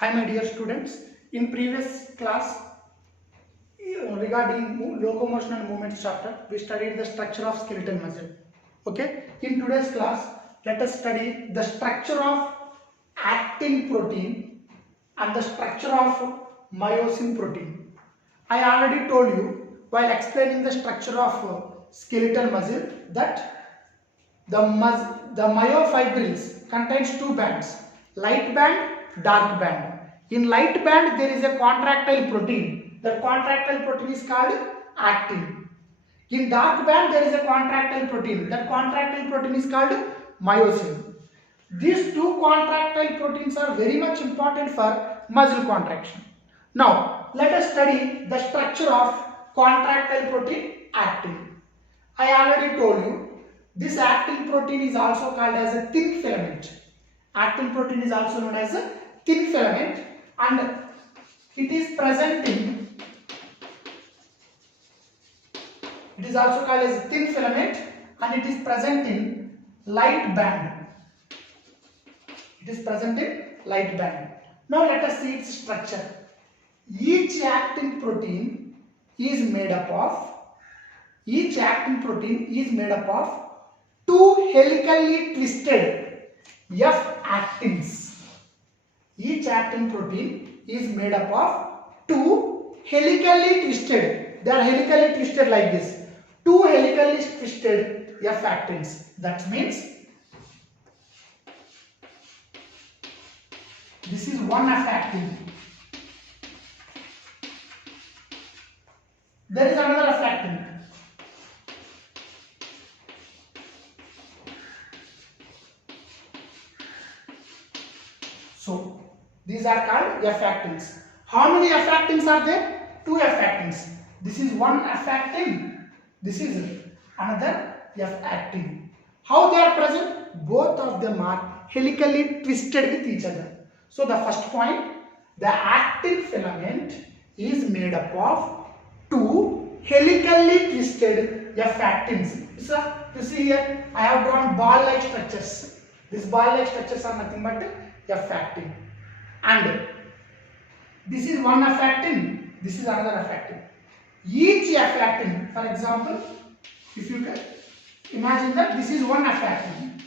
Hi my dear students, in previous class regarding locomotion and movements chapter, we studied the structure of skeletal muscle. Okay, in today's class, let us study the structure of actin protein and the structure of myosin protein. I already told you while explaining the structure of skeletal muscle that the myofibrils contains two bands, light band, dark band. In light band there is a contractile protein. That contractile protein is called actin. In dark band there is a contractile protein. That contractile protein is called myosin. These two contractile proteins are very much important for muscle contraction. Now let us study the structure of contractile protein actin. I already told you this actin protein is also called as a thin filament. Actin protein is also known as a thin filament and it is present in, it is also called as a thin filament and it is present in light band. It is present in light band. Now let us see its structure. Each actin protein is made up of two helically twisted F actins. Each actin protein is made up of two helically twisted. They are helically twisted like this. Two helically twisted F actins. That means this is one F actin. There is another F actin. So these are called F actins. How many F actins are there? Two F actins. This is one F actin. This is another F actin. How they are present? Both of them are helically twisted with each other. So the first point, the actin filament is made up of two helically twisted F actins. So you see here, I have drawn ball-like structures. These ball-like structures are nothing but F actin. And this is one F actin, this is another F actin. Each F actin, for example, if you can imagine that this is one F actin.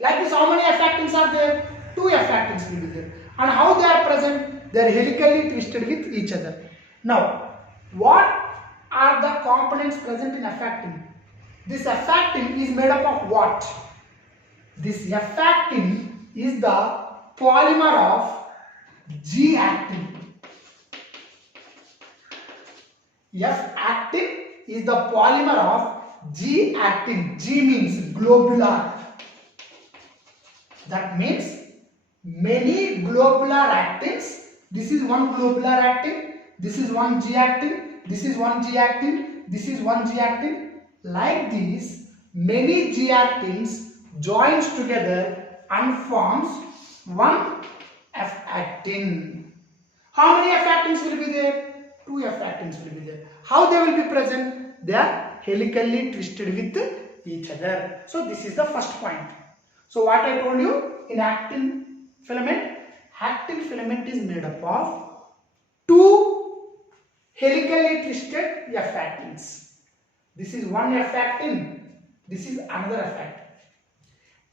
Like this, how many F actins are there? Two F actins will be there. And how they are present? They are helically twisted with each other. Now, what are the components present in F actin? This F actin is made up of what? This F actin is the polymer of G actin. F actin is the polymer of G actin. G means globular. That means many globular actins. This is one globular actin. This is one G actin. This is one G actin. This is one G actin. Like this, many G actins joins together and forms one F actin. How many F actins will be there? Two F actins will be there. How they will be present? They are helically twisted with each other. So this is the first point. So what I told you in actin filament is made up of two helically twisted F actins. This is one F actin. This is another F actin.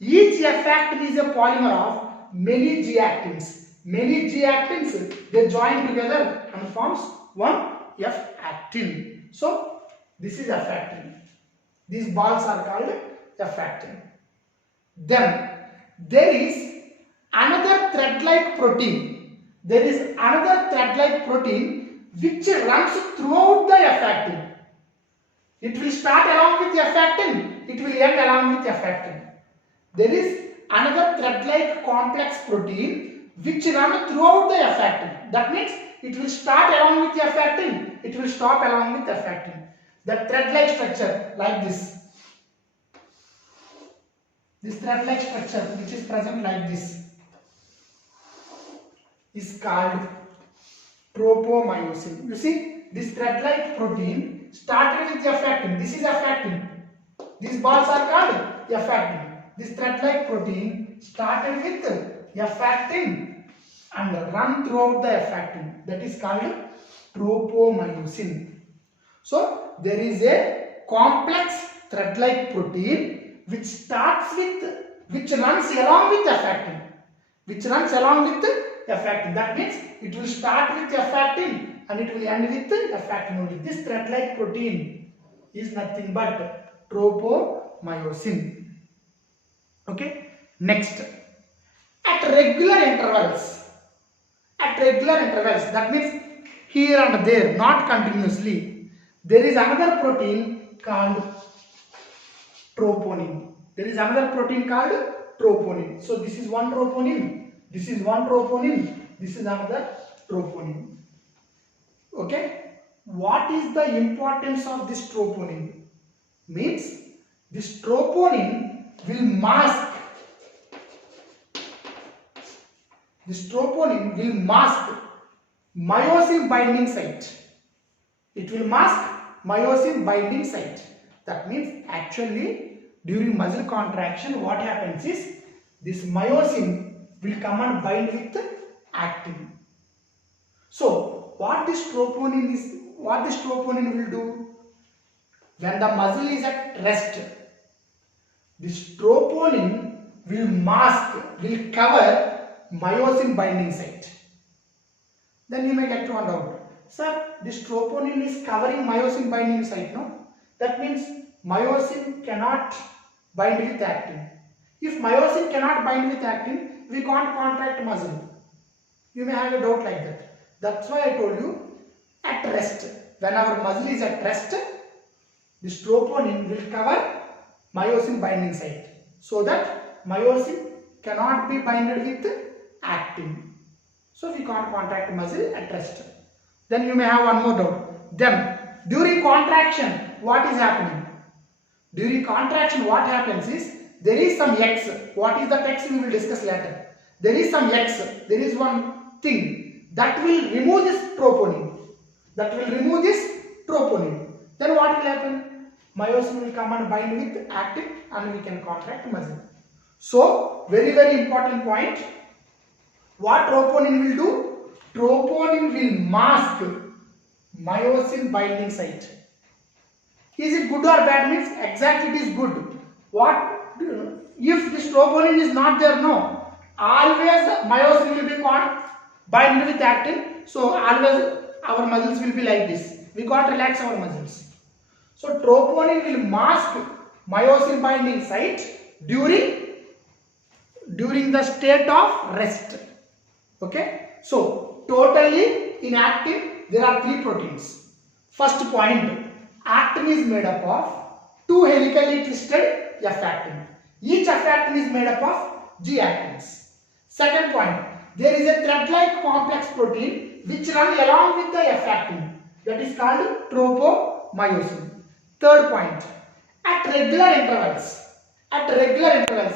Each F actin is a polymer of many G actins. Many G actins, they join together and forms one F actin. So this is F actin. These balls are called F actin. Then there is another thread-like protein. There is another thread-like protein which runs throughout the F actin. It will start along with F actin. It will end along with F actin. There is another thread-like complex protein which runs throughout the F actin. That means it will start along with F actin. It will stop along with F actin. The thread-like structure like this. This thread-like structure which is present like this is called tropomyosin. You see, this thread-like protein started with F actin. This is F actin. These balls are called F actin. This thread-like protein started with F actin and run throughout the F actin. That is called tropomyosin. So there is a complex thread-like protein which runs along with F actin. That means it will start with F actin and it will end with F actin only. This thread-like protein is nothing but tropomyosin. Okay. Next, at regular intervals, that means here and there, not continuously, there is another protein called troponin. So this is one troponin, this is another troponin. Okay. What is the importance of this troponin? Means this troponin will mask myosin binding site. It will mask myosin binding site. That means actually during muscle contraction what happens is this myosin will come and bind with actin. So what this troponin will do? When the muscle is at rest, this troponin will cover myosin binding site. Then you may get to wonder, sir, this troponin is covering myosin binding site, no? That means myosin cannot bind with actin. If myosin cannot bind with actin, we can't contract muscle. You may have a doubt like that. That's why I told you, at rest, when our muscle is at rest, this troponin will cover myosin binding site, so that myosin cannot be binded with actin. So we can't contract muscle at rest. Then you may have one more doubt. Then during contraction, what is happening? During contraction, what happens is there is some X. What is that X? We will discuss later. There is some X. There is one thing that will remove this troponin. Then what will happen? Myosin will come and bind with actin and we can contract muscle. So very important point. What troponin will do? Troponin will mask myosin binding site. Is it good or bad? Means exactly it is good. What if this troponin is not there? No. Always myosin will be bind with actin. So always our muscles will be like this. We can't relax our muscles. So troponin will mask myosin binding site during the state of rest. Okay. So totally in actin there are 3 proteins. First point, actin is made up of 2 helically twisted F actin. Each F actin is made up of G actins. Second point, there is a thread-like complex protein which runs along with the F actin. That is called tropomyosin. Third point, at regular intervals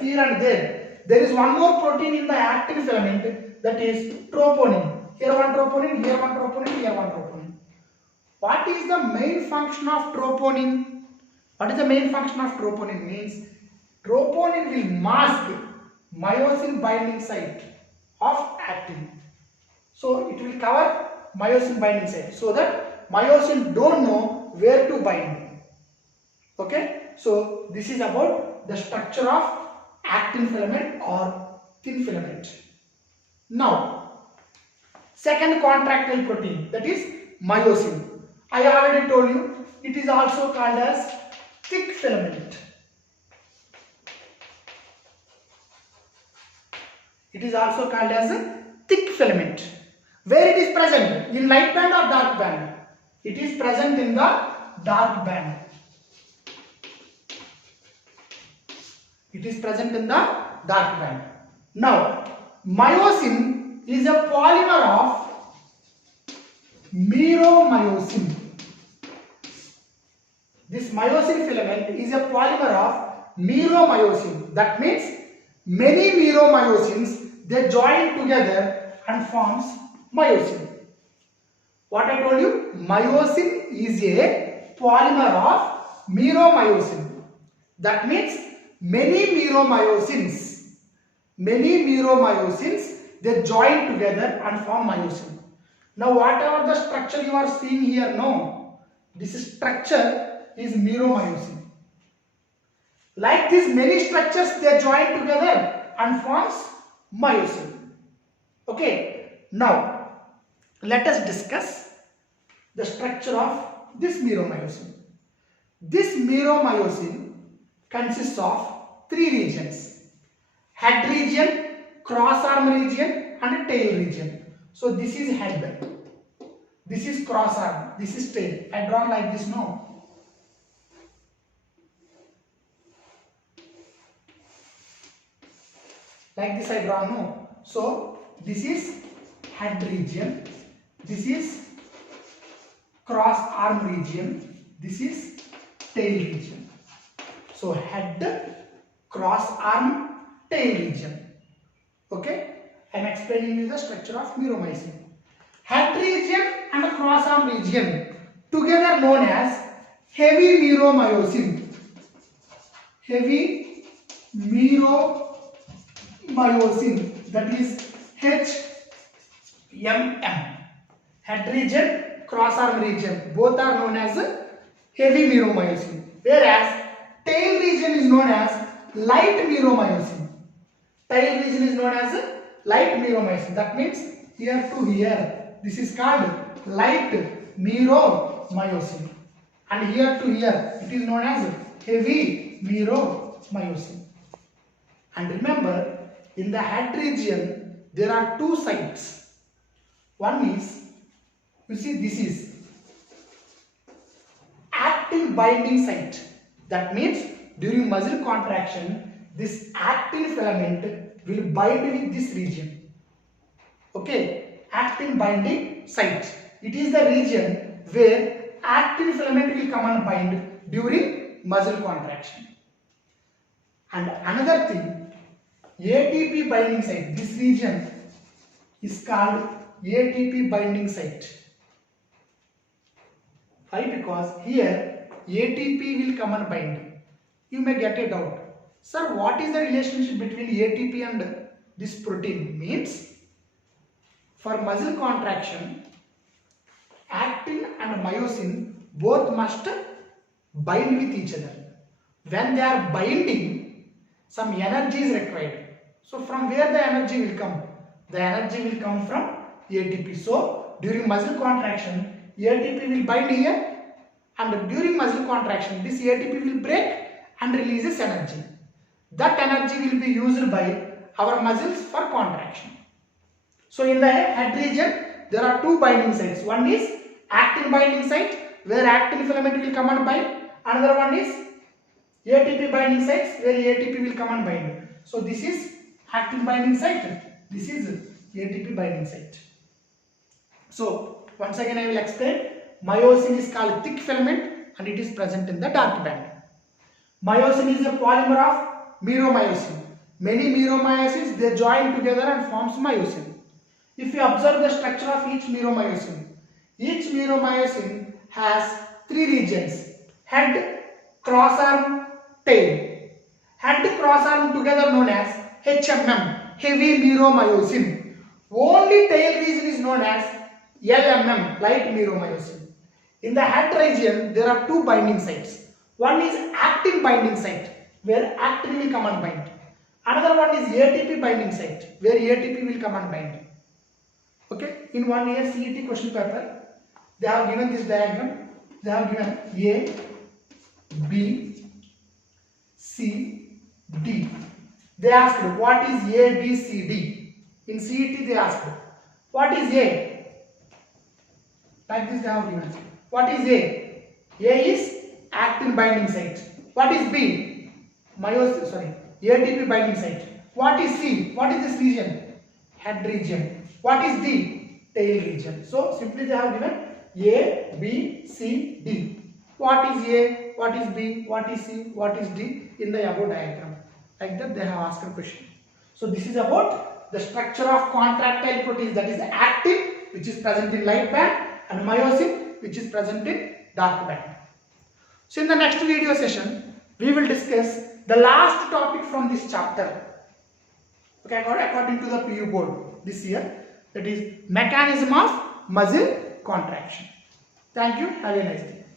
here and there is one more protein in the actin filament, that is troponin. Here one troponin, here one troponin, here one troponin. What is the main function of troponin? Means troponin will mask myosin binding site of actin. So it will cover myosin binding site so that myosin don't know where to bind. Okay. So this is about the structure of actin filament or thin filament. Now, second contractile protein, that is myosin. I already told you it is also called as thick filament. Where it is present? In light band or dark band? It is present in the dark band. Now, myosin is a polymer of meromyosin. This myosin filament is a polymer of meromyosin. That means many meromyosins, they join together and forms myosin. What I told you? Myosin is a polymer of meromyosin. That means many meromyosins they join together and form myosin. Now whatever the structure you are seeing here, no, this structure is meromyosin. Like this, many structures they join together and forms myosin. Okay, now let us discuss the structure of this meromyosin. This meromyosin consists of three regions: head region, cross arm region and tail region. So this is head, this is cross arm, this is tail. I drawn like this, no? Like this I draw, no? So this is head region, this is cross arm region, this is tail region. So head, cross arm, tail region. Okay, I am explaining you the structure of meromyosin. Head region and cross arm region together known as heavy meromyosin. Heavy meromyosin, that is HMM. Head region, cross arm region, both are known as heavy meromyosin, whereas tail region is known as light meromyosin. Tail region is known as light meromyosin. That means here to here, this is called light meromyosin, and here to here it is known as heavy meromyosin. And remember, in the head region there are two sites. One is, you see, this is actin binding site. That means during muscle contraction, this actin filament will bind with this region. Okay, actin binding site. It is the region where actin filament will come and bind during muscle contraction. And another thing, ATP binding site. This region is called ATP binding site. Why? Because here ATP will come and bind. You may get a doubt. Sir, what is the relationship between ATP and this protein? Means, for muscle contraction, actin and myosin both must bind with each other. When they are binding, some energy is required. So from where the energy will come? The energy will come from ATP. So during muscle contraction, ATP will bind here, and during muscle contraction, this ATP will break and releases energy. That energy will be used by our muscles for contraction. So in the head region, there are two binding sites. One is actin binding site, where actin filament will come and bind. Another one is ATP binding sites, where ATP will come and bind. So this is actin binding site, this is ATP binding site. So once again I will explain. Myosin is called thick filament and it is present in the dark band. Myosin is a polymer of meromyosin. Many meromyosins, they join together and forms myosin. If you observe the structure of each meromyosin has three regions: head, cross arm, tail. Head, cross arm together known as HMM, heavy meromyosin. Only tail region is known as LMM, light meromyosin. In the head region, there are two binding sites. One is actin binding site, where actin will come and bind. Another one is ATP binding site, where ATP will come and bind. Okay, in 1 year CET question paper, they have given this diagram. They have given A, B, C, D. They asked what is A, B, C, D. In CET they asked what is A. Like this they have given. What is A? A is actin binding site. What is B? ATP binding site. What is C? What is this region? Head region. What is D? Tail region. So simply they have given A, B, C, D. What is A? What is B? What is C? What is D in the above diagram? Like that they have asked a question. So this is about the structure of contractile proteins, that is actin, which is present in light band, and myosin, which is present in dark band. So in the next video session, we will discuss the last topic from this chapter. Okay, according to the PU board this year, that is mechanism of muscle contraction. Thank you. Have a nice day.